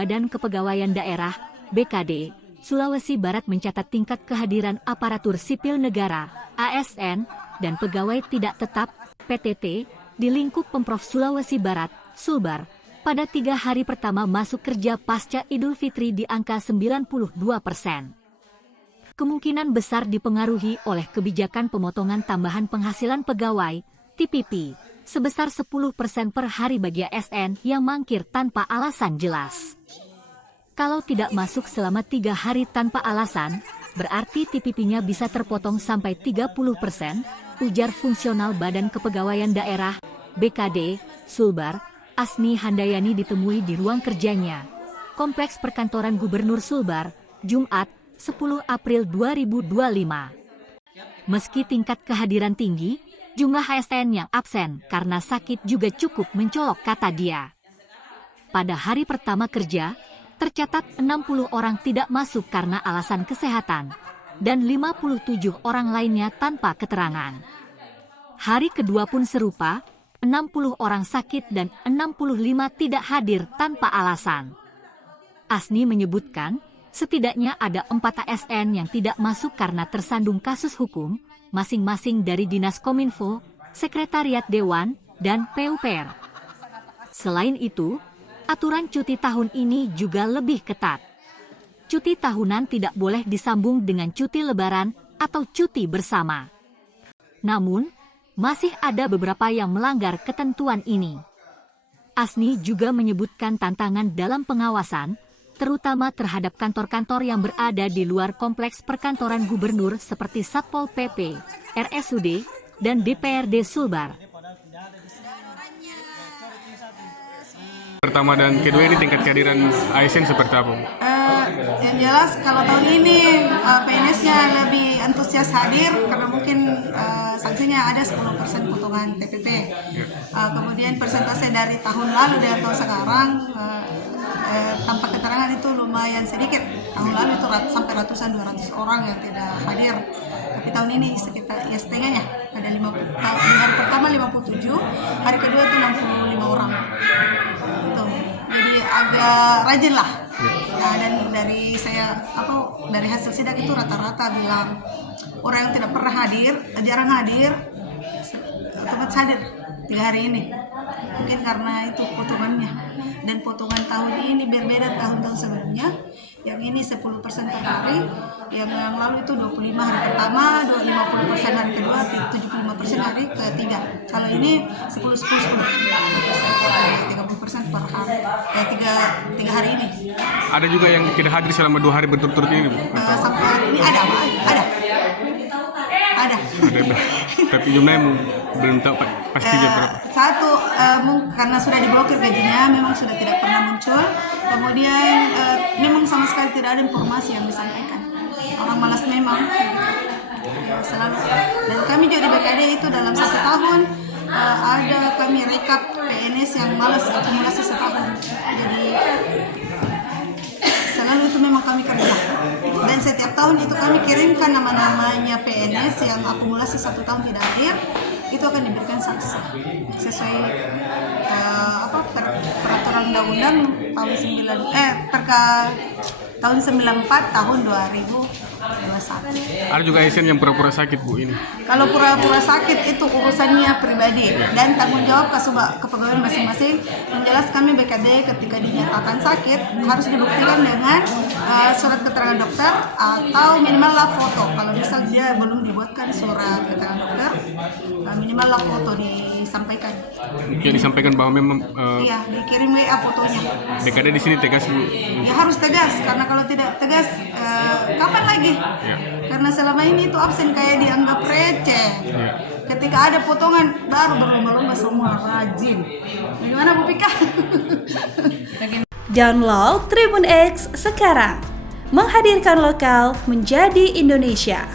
Badan Kepegawaian Daerah (BKD) Sulawesi Barat mencatat tingkat kehadiran aparatur sipil negara (ASN) dan pegawai tidak tetap (PTT) di lingkup Pemprov Sulawesi Barat (Sulbar) pada 3 hari pertama masuk kerja pasca Idul Fitri di angka 92%. Kemungkinan besar dipengaruhi oleh kebijakan pemotongan tambahan penghasilan pegawai (TPP) sebesar 10% per hari bagi ASN yang mangkir tanpa alasan jelas. Kalau tidak masuk selama 3 hari tanpa alasan, berarti TPP-nya bisa terpotong sampai 30%, ujar fungsional Badan Kepegawaian Daerah (BKD) Sulbar, Asni Handayani ditemui di ruang kerjanya, Kompleks Perkantoran Gubernur Sulbar, Jumat, 10 April 2025. Meski tingkat kehadiran tinggi, jumlah ASN yang absen karena sakit juga cukup mencolok, kata dia. Pada hari pertama kerja, tercatat 60 orang tidak masuk karena alasan kesehatan, dan 57 orang lainnya tanpa keterangan. Hari kedua pun serupa, 60 orang sakit dan 65 tidak hadir tanpa alasan. Asni menyebutkan, setidaknya ada 4 ASN yang tidak masuk karena tersandung kasus hukum, masing-masing dari Dinas Kominfo, Sekretariat Dewan, dan PUPR. Selain itu, aturan cuti tahun ini juga lebih ketat. Cuti tahunan tidak boleh disambung dengan cuti lebaran atau cuti bersama. Namun, masih ada beberapa yang melanggar ketentuan ini. Asni juga menyebutkan tantangan dalam pengawasan, terutama terhadap kantor-kantor yang berada di luar kompleks perkantoran gubernur seperti Satpol PP, RSUD, dan DPRD Sulbar. Pertama dan kedua ini tingkat kehadiran ASN seperti apa? Yang jelas kalau tahun ini PNS-nya lebih antusias hadir karena mungkin sanksinya ada 10% potongan TPP. Kemudian persentase dari tahun lalu dan tahun sekarang tanpa keterangan itu lumayan sedikit. Tahun lalu itu sampai ratusan 200 orang yang tidak hadir. Tapi tahun ini sekitar ya setengahnya. Ada 50, hari pertama 57, hari kedua itu 65 orang. Jadi agak rajin lah. Nah, dan dari hasil sidak itu rata-rata bilang orang yang tidak pernah hadir, jarang hadir, otomatis hadir 3 hari ini. Mungkin karena itu potongannya. Dan potongan tahun ini berbeda tahun-tahun sebelumnya. Yang ini 10% per hari, yang lalu itu 25 hari pertama, 50% hari kedua, 75% hari ketiga. Kalau ini 10-10, 30% per hari, tiga hari ini. Ada juga yang tidak hadir selama 2 hari berturut-turut ini, Bu? Sampai hari ini ada. Tapi jumlahnya belum tahu pastinya berapa. Satu, karena sudah diblokir gajinya, memang sudah tidak pernah muncul. Kemudian memang sama sekali tidak ada informasi yang disampaikan. Orang malas memang selalu. Dan kami juga di BKD itu dalam 1 tahun ada kami rekap PNS yang malas akumulasi setahun. Jadi selalu itu memang kami kerja. Dan setiap tahun itu kami kirimkan nama-namanya PNS yang akumulasi 1 tahun tidak hadir, itu akan diberikan sanksi sesuai peraturan undang-undang tahun 94 tahun 2021. Ada juga ASN yang pura-pura sakit, Bu, ini. Kalau pura-pura sakit itu urusannya pribadi dan tanggung jawab kepegawaian masing-masing. Yang jelas kami BKD ketika dinyatakan sakit harus dibuktikan dengan surat keterangan dokter atau minimal lab foto. Kalau misal dia belum dibuatkan surat keterangan dokter, minimal lab foto disampaikan. Yang disampaikan bahwa memang iya, dikirim WA fotonya. BKD di sini tegas, Bu. Ya harus tegas, karena kalau tidak tegas kapan lagi? Ya. Karena selama ini itu absen kayak dianggap receh. Ya. Ketika ada potongan baru berlomba-lomba semua rajin. Bagaimana Bu Pika? Download Tribun X sekarang. Menghadirkan lokal menjadi Indonesia.